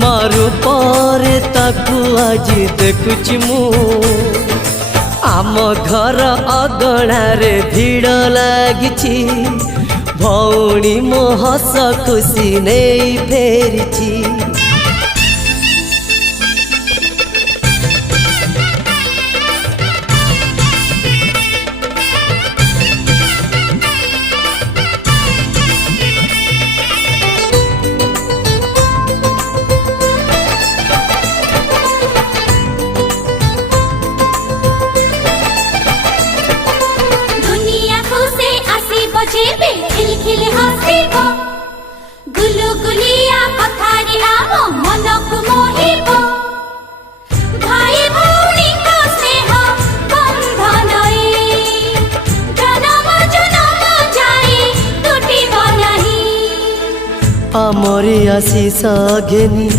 मारु परे ताकू आज देखुची मु आम घर अगणारे भिड़ लागिची भौणी मो हस खुशी नहीं फेरिची। खिलखिल हसिबो गुलुगुलिया कथारे आम मनकु मोहिबो भाई भौणी को स्नेह बंधन जन्म जन्म जाए टूटिबो नहीं। आमरी आशीष घेनी